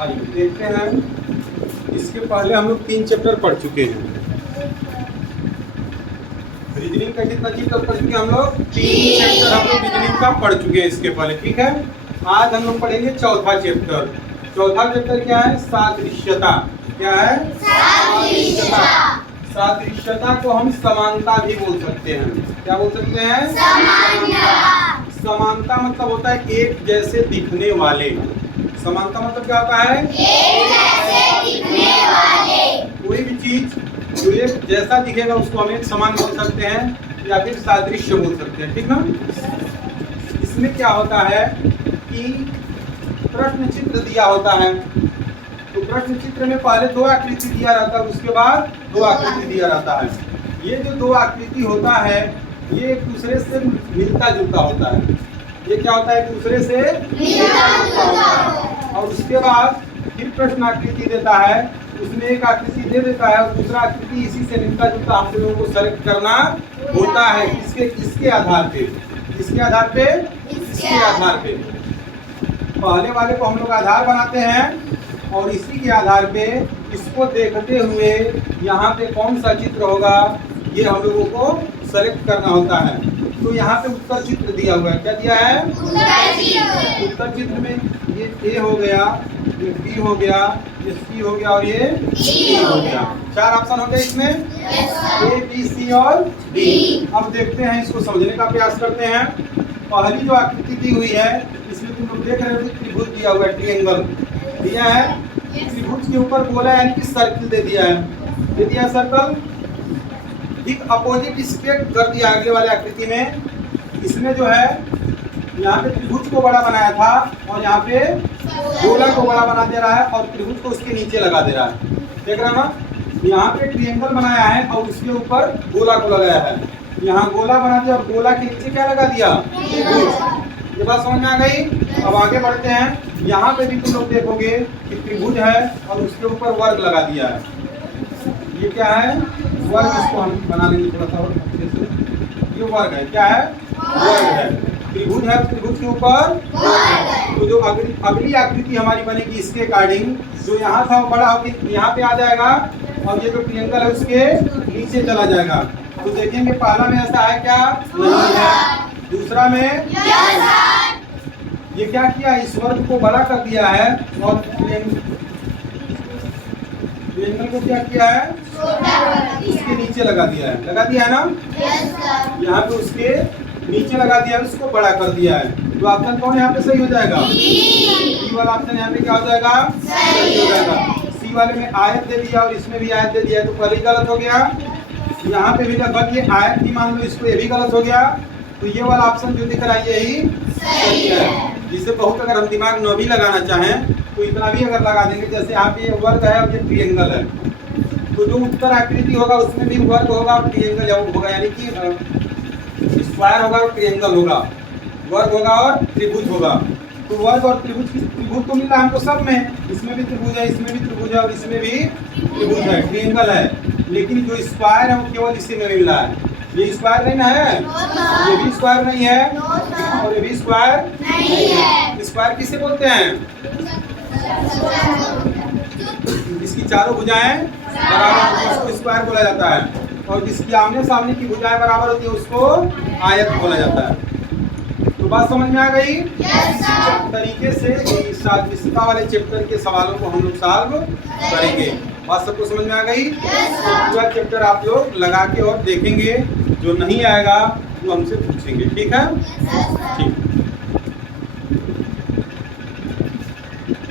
आइए देखते हैं। इसके पहले हम लोग 3 चैप्टर पढ़ चुके हैं। रीजनिंग का कितना चैप्टर पढ़ चुके हैं हम लोग? 3 चैप्टर हम लोग रीजनिंग का पढ़ चुके हैं इसके पहले, ठीक है। आज हम लोग पढ़ेंगे चौथा चैप्टर। चौथा चैप्टर क्या है? सादृश्यता। क्या है? सादृश्यता। सादृश्यता को हम समानता भी बोल सकते हैं। क्या बोल सकते हैं? समानता। समानता मतलब होता है एक जैसे दिखने वाले। समानता मतलब क्या होता है? एक जैसे दिखने वाले। कोई भी चीज जो एक जैसा दिखेगा उसको हम एक समान बोल सकते हैं या फिर सादृश्य बोल सकते हैं, ठीक ना। इसमें क्या होता है कि प्रश्न चित्र दिया होता है, तो प्रश्न चित्र में पहले 2 आकृति दिया रहता है, उसके बाद 2 आकृति दिया रहता है। ये जो 2 आकृति होता है ये एक दूसरे से मिलता जुलता होता है। ये क्या होता है? एक दूसरे से मिलता जुलता होता है। और उसके बाद फिर प्रश्न आकृति देता है, उसमें एक आकृति दे देता है और दूसरा आकृति इसी से मिलता जुलता हम लोगों को सेलेक्ट करना होता है। किसके आधार पे? किसके आधार पे? इसके आधार पे। पहले वाले को हम लोग आधार बनाते हैं और इसी के आधार पे इसको देखते हुए यहाँ पे कौन सा चित्र होगा ये हम लोगों को सेलेक्ट करना होता है। तो यहाँ पे उत्तर चित्र दिया हुआ है। क्या दिया है? उत्तर चित्र में ये ए हो गया, ये बी हो गया, ये सी हो गया और ये डी हो गया। 4 ऑप्शन हो गए इसमें, ए बी सी और डी। अब देखते हैं, इसको समझने का प्रयास करते हैं। पहली जो आकृति दी हुई है इसमें तुम लोग देख रहे हो त्रिभुज दिया हुआ है, ट्रायंगल दिया है। त्रिभुज के ऊपर बोला है यानी कि सर्किल दे दिया है, दे दिया सर्कल। ठीक अपोजिट इसके कर दिया अगले वाले आकृति में। इसमें जो है यहाँ पे त्रिभुज को बड़ा बनाया था और यहाँ पे गोला को बड़ा बना दे रहा है और त्रिभुज को उसके नीचे लगा दे रहा है। देख रहे हो ना, यहाँ पे ट्रायंगल बनाया है और उसके ऊपर गोला को लगाया है। यहाँ गोला बना दिया और गोला के नीचे क्या लगा दिया? त्रिभुज। ये बात समझ में आ गई? अब आगे बढ़ते हैं। यहाँ पे भी तुम लोग देखोगे कि त्रिभुज है और उसके ऊपर वर्ग लगा दिया है। ये क्या है? वर्ग। इसको हम बना लेंगे थोड़ा सा और अच्छे से। ये वर्ग है। क्या है? वर्ग है। त्रिभुज है, त्रिभुज के ऊपर तो जो अगली आकृति हमारी बनेगी इसके अकॉर्डिंग, जो यहाँ था वो बड़ा होकर यहाँ पे आ जाएगा और ये जो ट्रायंगल है उसके नीचे चला जाएगा। तो देखेंगे पहला में ऐसा है क्या? नहीं है। दूसरा में ये क्या किया? इस वर्ग को बड़ा कर दिया है और ट्रायंगल को क्या किया है? उसके नीचे लगा दिया है। लगा दिया है ना? यहाँ पे उसके नीचे लगा दिया है, उसको बड़ा कर दिया है। तो ऑप्शन कौन यहाँ पे सही हो जाएगा? सी वाला ऑप्शन यहाँ पे क्या हो जाएगा? सही हो जाएगा। सी वाले में आयत दे दिया और इसमें भी आयत दे दिया है, तो पहले गलत हो गया। यहाँ पे भी लगभग ये आयत नहीं मान लो, इसको ये भी गलत हो गया। तो ये वाला ऑप्शन जो दिख रहा है यही सही है। जिसे बहुत अगर हम दिमाग न भी लगाना चाहें तो इतना भी अगर लगा देंगे, जैसे यहाँ पे ये वर्ग है और ये ट्रायंगल है, तो जो उत्तर आकृति होगा उसमें भी वर्ग होगा और ट्रायंगल होगा, यानी कि स्क्वायर होगा और ट्रायंगल होगा, वर्ग होगा और त्रिभुज होगा। तो वर्ग और त्रिभुज तो मिल रहा है हमको सब में। इसमें भी त्रिभुज है, इसमें भी त्रिभुज है और इसमें भी त्रिभुज है, ट्रायंगल है। लेकिन जो स्क्वायर है वो केवल इसी में मिल रहा है। ये स्क्वायर नहीं ना है, ये भी स्क्वायर नहीं है और ये भी स्क्वायर नहीं है। स्क्वायर किसे बोलते हैं? इसकी चारों भुजाएं बराबर होती है उसको स्क्वायर बोला जाता है, और जिसकी आमने सामने की भुजाएं बराबर होती है उसको आयत बोला जाता है। तो बात समझ में आ गई? इसी तरीके से सादृश्यता वाले चैप्टर के सवालों को हम लोग सॉल्व करेंगे। बात सबको समझ में आ गई? तो पूरा चैप्टर आप लोग लगा के और देखेंगे, जो नहीं आएगा वो हमसे पूछेंगे, ठीक है? ठीक।